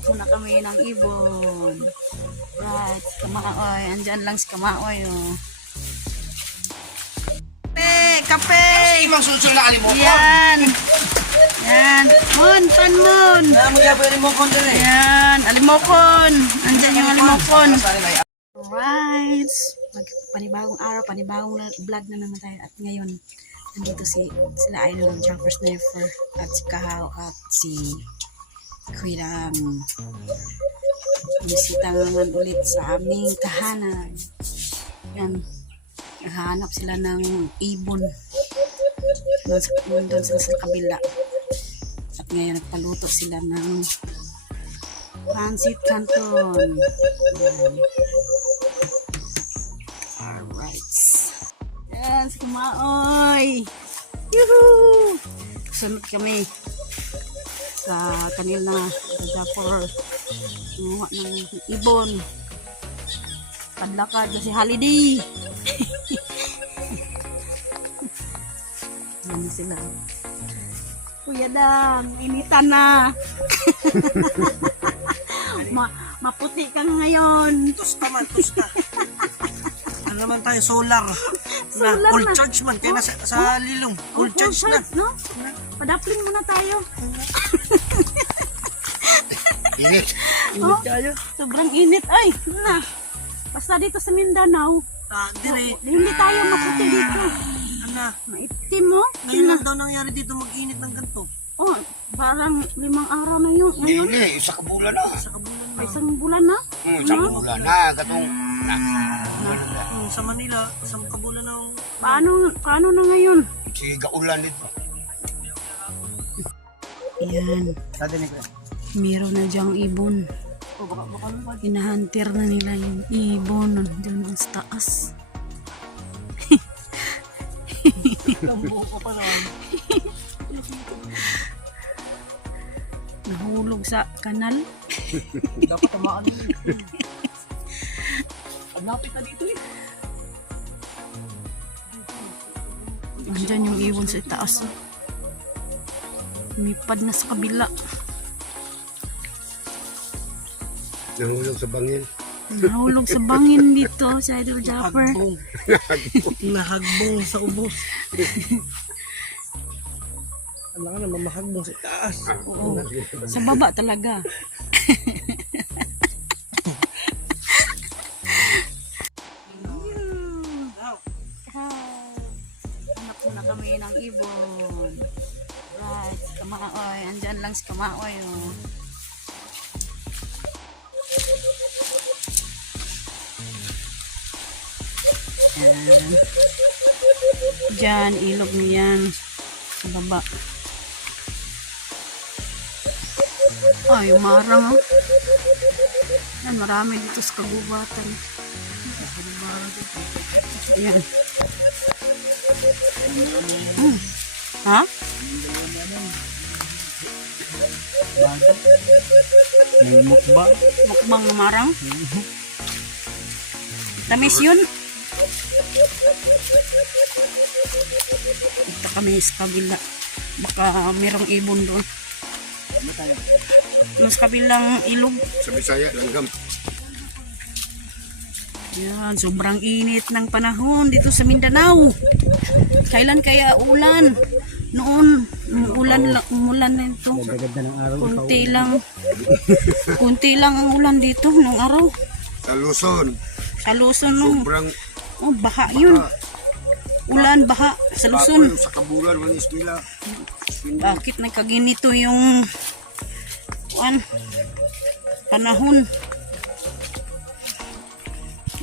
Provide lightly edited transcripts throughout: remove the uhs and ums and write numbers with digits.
Hanap muna kami ng ibon. Right, si Kamaoy. Andyan lang si Kamaoy, oh. Kape! Imang susul na alimokon. Yan! Yan! Mon! Pan mon! Namaya po yung alimokon din eh. Yan! Alimokon! Andyan yung alimokon. Alright! Panibagong araw, panibagong vlog na naman tayo. At ngayon, nandito sila Idol, Jumper Sniper, at si Kahaw, at si Kuya Bisita naman ulit sa aming tahanan. Yan. Naghahanap sila ng ibon. Doon sila sa kabila. At ngayon nagpaluto sila ng pancit canton. Alright. Yan, si Kumaoy. Yuhuu! Sunod kami sa kanila for kumuha ng ibon. Padlakad na si Holiday. Yan sila. Kuya Dang, initan na. Maputi ka ngayon. Tusta man, tusta. Ano naman tayo, solar. Solar na, full na. charge man. Kaya sa lilong, full charge na. No? Padapling muna tayo. Init. Init tayo. Sobrang init. Ay, na. Basta dito sa Mindanao, Dire. hindi tayo maputi dito. Ano? Maitim mo. Ngayon lang daw nangyari dito mag-init ng ganito. Oh, parang 5 araw na yun. Ngayon, Hindi, isa ka bulan na. Sa kabulan na. isang bulan na. Isang bulan na, katong Sa Manila, isang kabulan na. Paano na ngayon? sige gaulan dito. Ayan, Sa dinig ko. meron na diyang ibon. Hinahunter na nila yung ibon doon sa taas. Ang buho ka pa naman. Nahulog sa kanal. Dapat tamaan mo. Pag-lapit na dito eh. Andyan yung ibon sa taas. Lumipad na sa kabila. Nahulog sa bangin. Nahulog sa bangin dito sa Idol Jumper. Hagbong. Nahagbong sa ubos. Alam ka na, mamahagbong sa taas. Oo. Sa baba talaga. Hanap muna kami ng ibon. Right, si Kamaoy. Andyan lang si Kamaoy. Oh. Yan. Diyan, ilog niyan. Sa baba. Ay, umarang oh. Yan, marami dito sa kagubatan. Ayan. Ha? May mukbang. Mukbang umarang? Tamis yun? Ito kami sa kabila. Baka merong ibon doon. Sa kabilang ilog. Sa Bisaya, langgam. Yan, sobrang init ng panahon dito sa Mindanao. Kailan kaya ulan? Noon, umulan na ito. Gaganda ng araw. Kunti lang ang ulan dito nung araw. Sa Luzon, Sa Luzon nung, sobrang baha yun. Ulan, baha sa Luzon. sa kabulan, mga ismila. Bakit nagkaginito yung panahon?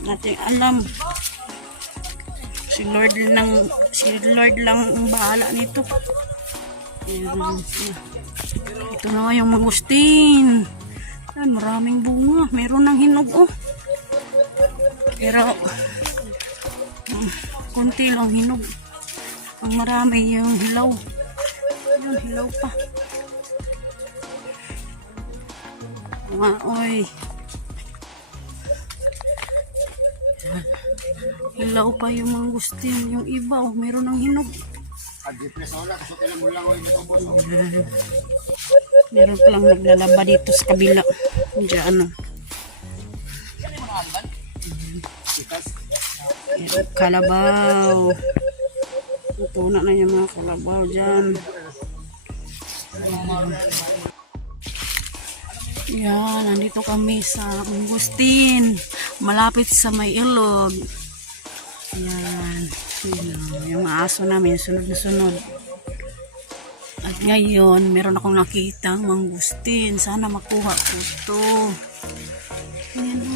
Natin alam. Si Lord lang ang bahala nito. Ayan. Ito na yung mangustin. Ayan, maraming bunga. Meron ng hinog oh. Pero konti lang hinog. Ang marami yung hilaw. Yun, hilaw pa. Oy. Hilaw pa yung mangustin. Yung iba, oh, meron ng hinog. Pag-depress ako na, kasi kailan mo lang ako yung Meron palang naglalaba dito sa kabila. Diyan ano. Ayan, kalabaw. Puno na yung mga kalabaw dyan. Yan, nandito kami sa Agustin. Malapit sa may ilog. Yan. Yung mga aso namin, sunod na sunod. At ngayon, meron akong nakitang mangustin. Sana makuha ko ito. Ayan o.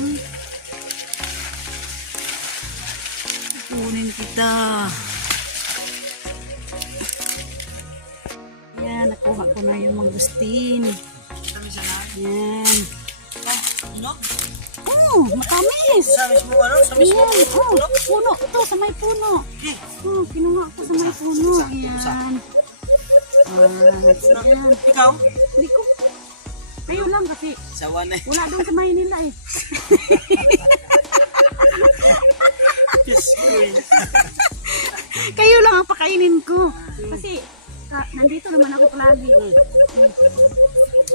Kunin kita. Ayan, nakuha ko na yung mangustin. Ayan. Oh, matamis. Sa mismo ano? Sa mismo Ayan, oh, puno. Ito, sa may puno. Oh, kinuha ko sa may puno. Ayan. Ayan. Ikaw? Hindi ko. Kayo lang kasi. Sawa na. Wala doon sa may nila eh. Kayo lang ang pakainin ko. Kasi nandito naman ako palagi.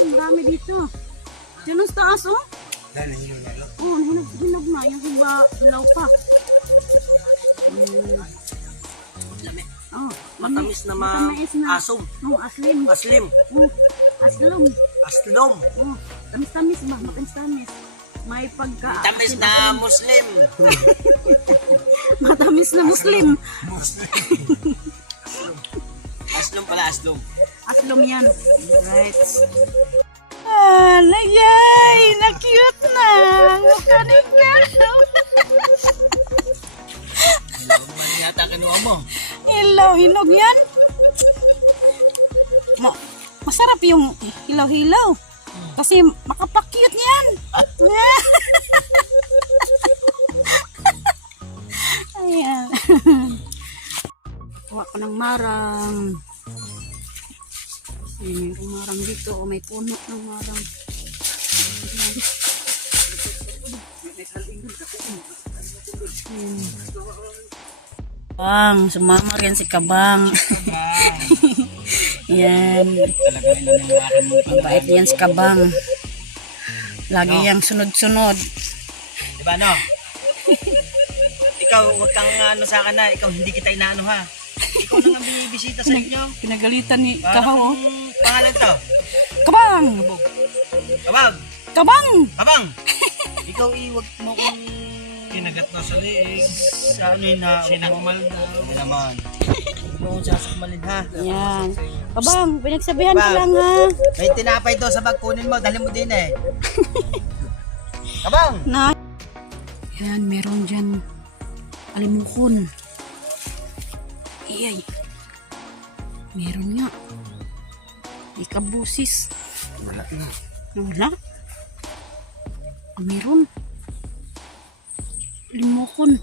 Marami dito. Diyan sa taas oh. Dahil nahinog na ilo. Oh, hinog na. Yung iba, hilaw pa. Lami. Oh, Matamis na matamis na. asom. Oh, aslim. Aslim. Oh, aslom. Aslom. Oh, tamis-tamis ba? Matamis-tamis. May pagka... Tamis na Muslim. Matamis na Muslim. Aslom pala, aslom. Aslom yan. Right. Ah, nagyay! Na-cute na! Mukha ni Ikaw! Mali yata kinuha mo. Hilaw, hinog yan. Masarap yung hilaw-hilaw. Kasi makapakyut yan. Ayan. Kuha ko ng marang. May marang dito. May puno ng marang. Kabang. Sumama rin si Kabang. Yan. Talaga ina ng aking Ang bait niyan si Kabang. Lagi yang sunod-sunod. Diba no? Ikaw, huwag kang ano sa akin na. Ikaw, hindi kita inaano ha. Ikaw na nga binibisita sa inyo. Pinagalitan ni Ano Kahaw. Oh. kung pangalan to? Kabang! Kabang! Kabang! Kabang! Ikaw, huwag mo kong kinagat na sa liig. Sa ano yun na, sinakmal daw. Ano naman? Huwag mo kong sasakmalin ha. Yan. Kabang, pinagsabihan ko Kabang. lang ha. May tinapay doon sa bag, kunin mo, dali mo din eh. Kabang! Na. Yan, meron dyan alimukon. Iyay. Meron nga. Ikabusis. Wala na. Wala? Meron. Limukon.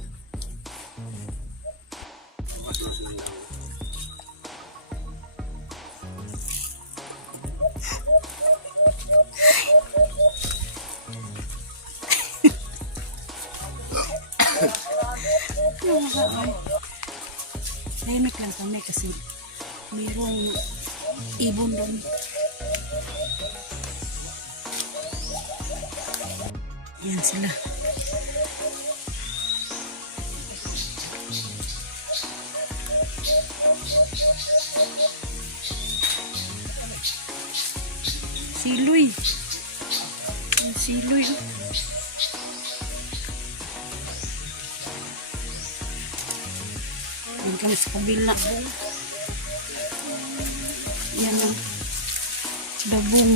Tahimik lang kami kasi mayroong ibon doon. Yan sila. Siloy. Yung siloy. Yan kami sa kabila. Yan ang dabong.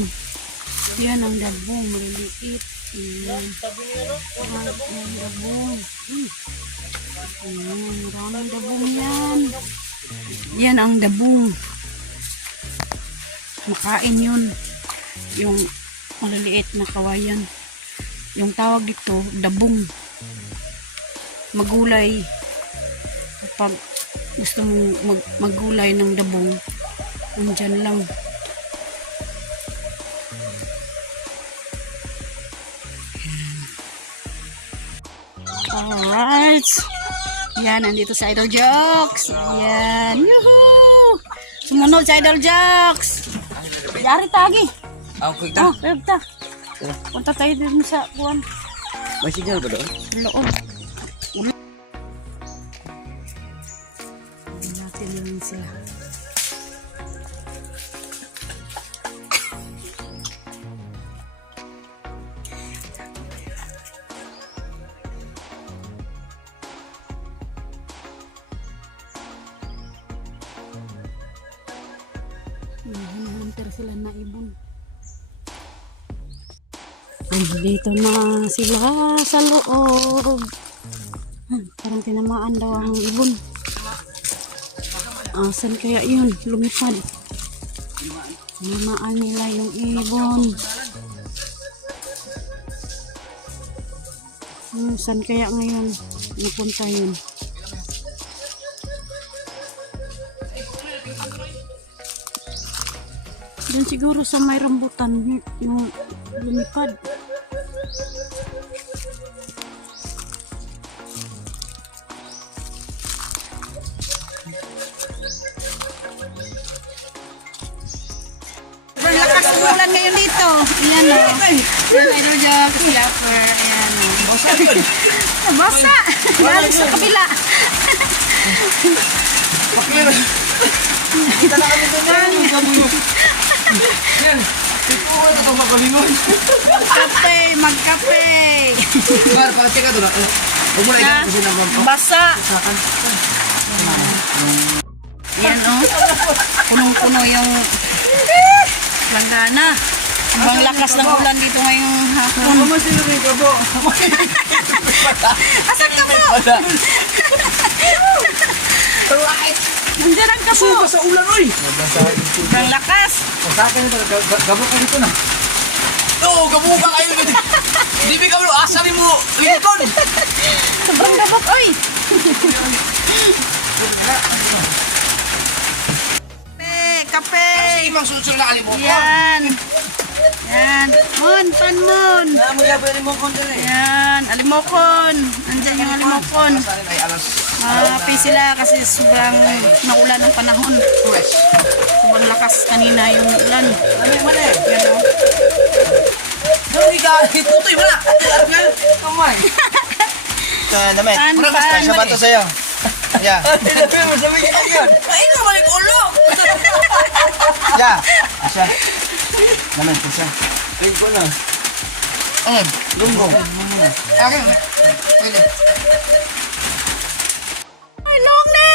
Yan ang dabong. Maliliit. Yan. Ang dabong. Yan. Maraming dabong yan. Yan ang dabong. Makain yun. Yung maliliit na kawayan. Yung tawag dito, dabong. Magulay. Kapag gusto mong maggulay ng dabong, nandyan lang. Alright. Yan, nandito sa Idol Jokes. Yan. Yuhuu! Sumunod sa Idol Jokes. Dari tagi. quick Oh, pwede ta. Punta tayo din sa buwan. May signal ba doon? Loob. Natin lang sila. Hunter sila na ibon. Dito na sila sa loob. Parang tinamaan daw ang ibon. Asan kaya yun? Lumipad. Tinamaan nila yung ibon. Saan kaya ngayon napunta yun? Doon siguro sa may rambutan yung lumipad. Sobrang lakas ng ulan ngayon dito. Ayan o. Ayan, Idol Jock, flapper. Ayan o. Basa yun. Basa! Galing sa kabila. Pakir. Kita na kami doon. Yan. Ito ko ito makalingon. Magkape! Magkape! Bar, pakasya ka doon. Huwag mo na ikaw kasi naman. Basa! Yan o. Punong-puno yung langgana. Ang lakas ng ulan dito ngayong hapon. Masinurin ka po. Asan ka po? Nandiyan ang kaso. Suka sa ulan, oy. Ang lakas. Sa akin ito, gabo ka dito na. Oo, gabo ka kayo. Hindi ba gabo, asarin mo. Lincoln. Sobrang gabot, oy. Kape! Sige, mang susunod na alimokon. Yan. Yan. Mon, pan mon. Namuya pa alimokon din eh. Yan, alimokon. Andyan yung alimokon. Asarin ay alas. Happy sila kasi sobrang naulan ng panahon. Sobrang lakas kanina yung ulan. Ano yung mali? Yan o. Hindi ka, itutoy mo na. Arap nga. Kamay. Namet, muna ka sa bato sa'yo. Ya. Hindi mo sabi kita yun. Ay, naman yung ulo. Ya. Asya. Namet, asya. Ay, ko na. Lumbo. Akin. Pwede. Ay, long ne!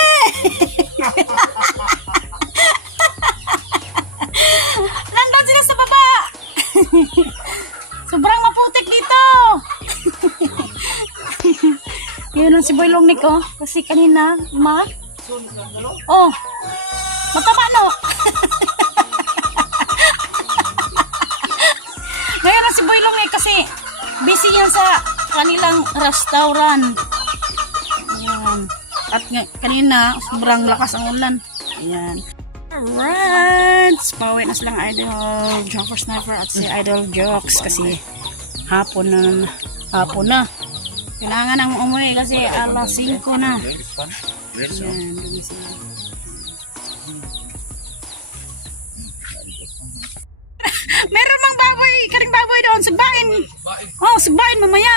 Nandun sila sa baba! Sobrang maputik dito! Yun ang si Boy Longnik, oh. Kasi kanina, oh, mataba, no? Ngayon ang si Boy Longnik kasi busy yan sa kanilang restaurant. Ayan. At kanina, sobrang lakas ang ulan. Ayan. Alright! Pauwi na silang Idol Jumper Sniper at si Idol Jocks kasi hapon na. Kailangan nang umuwi kasi alas 5 na. Ayan, dumi sila. Meron mang baboy, karing baboy doon, sugbain. Oh, sugbain mamaya.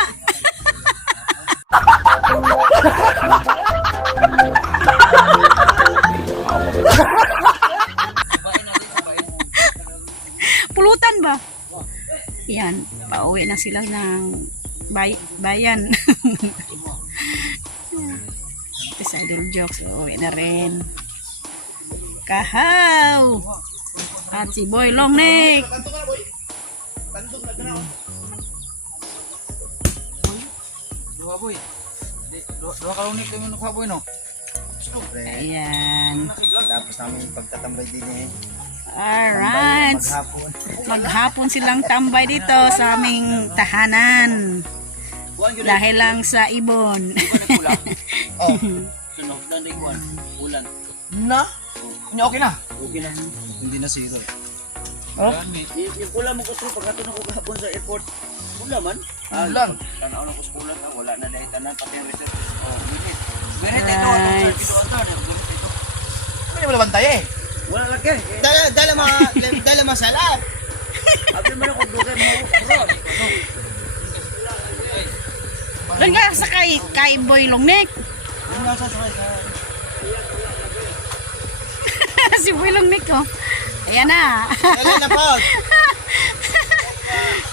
Pulutan ba? Yan, pauwi na sila ng bayan. Tapos Idol Jocks, uuwi na rin. Kahaw! At si Boy Longnik. Dua boy. Dua kalungnik kami nukha boy no. Ayan. Tapos namin pagtatambay din eh. Alright. Maghapon silang tambay dito sa aming tahanan. Dahil lang sa ibon. Oh. Sunog na iguan. Ulan. Na? Okay na. Okay na. Hindi na zero. Oh. Yung pula mo ko pagkatun ako kahapon sa airport. Pula man. Ulan. Tanaw na ko sa pula. Wala na dahil tanan pati ang reserve. Oh, binit. Binit ito. Ano yung malabantay eh? Wala lagi. Dala masalat. sakay kay Boy Longnek. Yung nasa sakay sa... Si Boy Longnek, oh. Ayan na. Kailan na pa?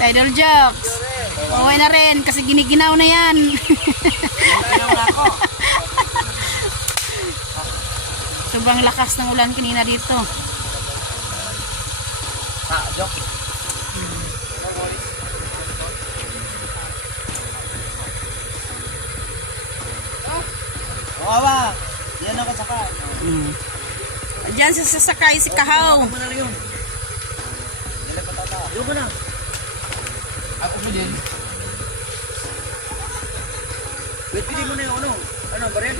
Idol jokes. Uwi na rin kasi giniginaw na yan. Sobrang lakas ng ulan kanina dito. Joke. Wawa. Yan ako sakay. Diyan sa sasakay si Kahaw. Ano na yun? Yan ang patata. Yung ko na. Ako mo din. Wait, pili mo na yung ano? Ano, baril?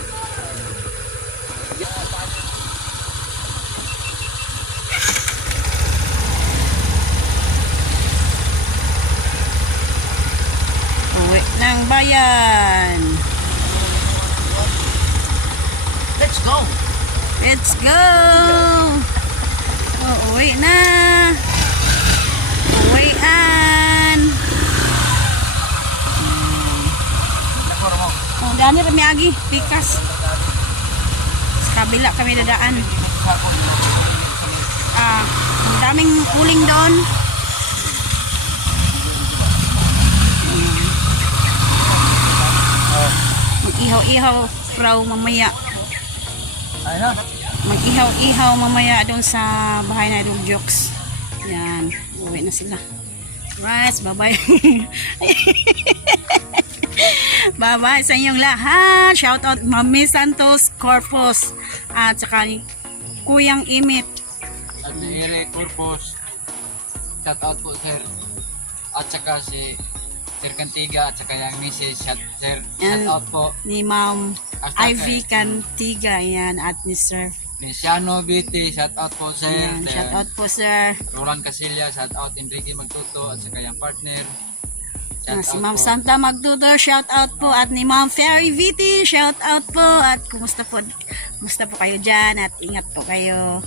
Uwi ng bayan. Let's go! Let's go! Uwi na! Uwian! Oh, dami kami agi, pikas. Sa kabila kami dadaan. Ang daming uling doon. Mag-ihaw-ihaw raw mamaya. Ay na. Mag-ihaw-ihaw mamaya doon sa bahay na Idol Jokes. Yan, uwi na sila. Right, bye-bye. Bye-bye sa inyong lahat. Shout out Mami Santos Corpus at saka ni Kuyang Imit. At ni Eric Corpus, shout out po sir. At saka si Sir Cantiga at saka yung Mrs. Shout out po. Ni Ma'am At saka Ivy Cantiga, yan, at ni Sir. Luciano Beauty, shout out po sir. Yan, shout out po Sir. Roland Casilla, shout out Enrique Magtuto at saka yung partner. Shout Si out Ma'am po. Santa Magdudo, shout out po, at ni Ma'am Fairy Viti, shout out po, at kumusta po kayo dyan, at ingat po kayo.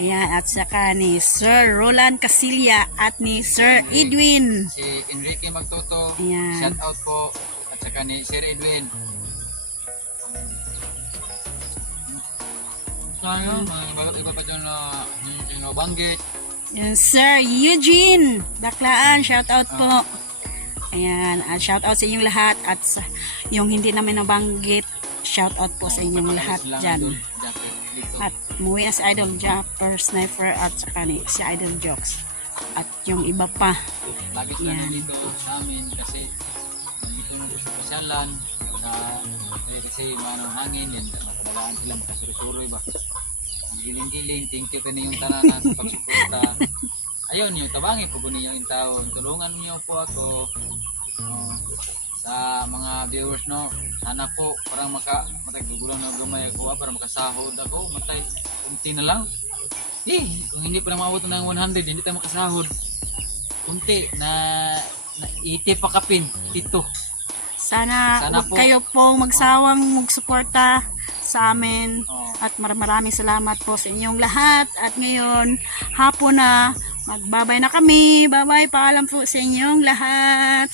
Ayan, at saka ni Sir Roland Casilla at ni Sir Edwin. Si Enrique Magtuto, Ayan. shout out po at saka ni Sir Edwin. Sayang, iba pa dyan na yung nabanggit. Yan, Sir Eugene Daklaan, shout out po. Ayan, at shout out sa inyong lahat, at sa yung hindi namin nabanggit, shout out po sa inyong lahat dyan. At umuwi na si Idol Japper Sniper at saka si Idol Jokes. At yung iba pa. Lagi sila nandito sa amin kasi dito nung sa pasyalan kasi maanong hangin yan, nakadalaan sila makasuroy-suroy ba, giling-giling. Thank you pa yung tanan sa pagsuporta. Ayun yung tabangi po niyo yung tao, tulungan niyo po ako sa mga viewers, no. Sana po parang mataggugulang ng gamay ako para makasahod ako, matay kunti na lang. Kung hindi pa na maabot ng 100 hindi tayo makasahod. Kunti na 80 pa kapin dito. Sana Sana huwag po. kayo pong magsawang magsuporta sa amin. Oh. At maraming salamat po sa inyong lahat. At ngayon, hapon na, magbabay na kami. Bye-bye, paalam po sa inyong lahat.